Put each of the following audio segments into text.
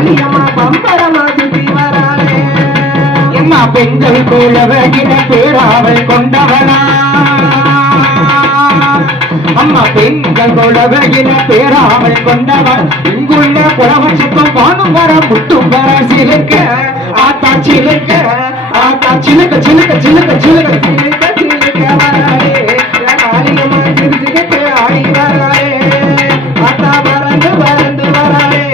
காளியம்மா பம்பரமா சுத்தி வராளே. எம்மா பெண்கள் போலவகின பேராவல் கொண்டவனா அம்மா பெண்கள் போலவகின பேராவல் கொண்டவன் இங்குள்ள புறவச்சுக்கும் பானும் வர முட்டும் வர சிலுக்க ஆத்தா சிலுக்க ஆத்தா சிலுக்க சிலுக்க சிலுக்க சிலுக்க சிலுக்க சிலுக்க வராளே. காளியம்மா சிலுக்கு ஆடி வராளே. ஆத்தா பறந்து பறந்து வராளே.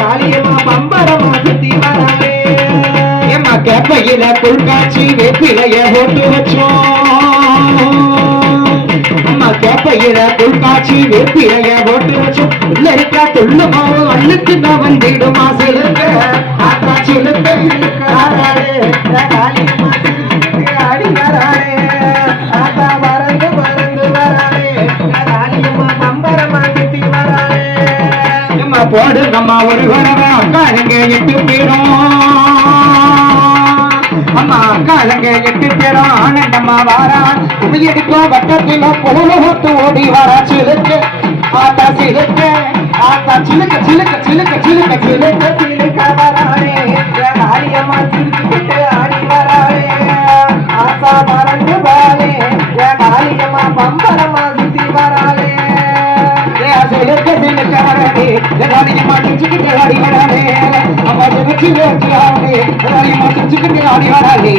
காளியம்மா பம்பரமா சுத்தி வராளே. எம்மா கேப்பையில புல்காட்சி வேப்பிலைய போட்டு வச்சோம் அம்மா கேப்பையில புல்காட்சி வேப்பிலைய போட்டு வச்சோம் உள்ள இருக்கா துள்ளுமோ அள்ளுக்கு நான் வந்திடுமா சிலுக்க ஆத்தா சிலுக்க சிலுக்க வராளே. காளியம்மா சிலுக்கு ஆடி வராளே. ஆத்தா பறந்து பறந்து வராளே. காளியம்மா பம்பரமா சுத்தி வராளே. எம்மா போடுங்கம்மா ஒரு குணவை அக்கா எங்க 8 பேரும் அம்மா அக்காலங்க 8 பேரும் ஆனந்தம்மா வாரா உமையடிக்கோ வட்டத்தில புலமுகத்து ஓடி வரா சிலுக்கு ஆத்தா சிலுக்கு ஆத்தா சிலுக்க சிலுக்க சிலுக்க சிலுக்க சிலுக்க சிலுக்க வராளே. காளியம்மா சிலுக்கிட்டு ஆடி வராளே. ஆத்தா பறந்து வராளே. காளியம்மா பம்பரமா சுத்தி வராளே. சிலுக்க சிலுக்க வராளே காளியம்மா சிலுக்கிட்டு ஆடி வராளே அம்மா சிலுக்கு ஆடி வராளே காளியம்மா சிலுக்கிட்டு ஆடி வராளே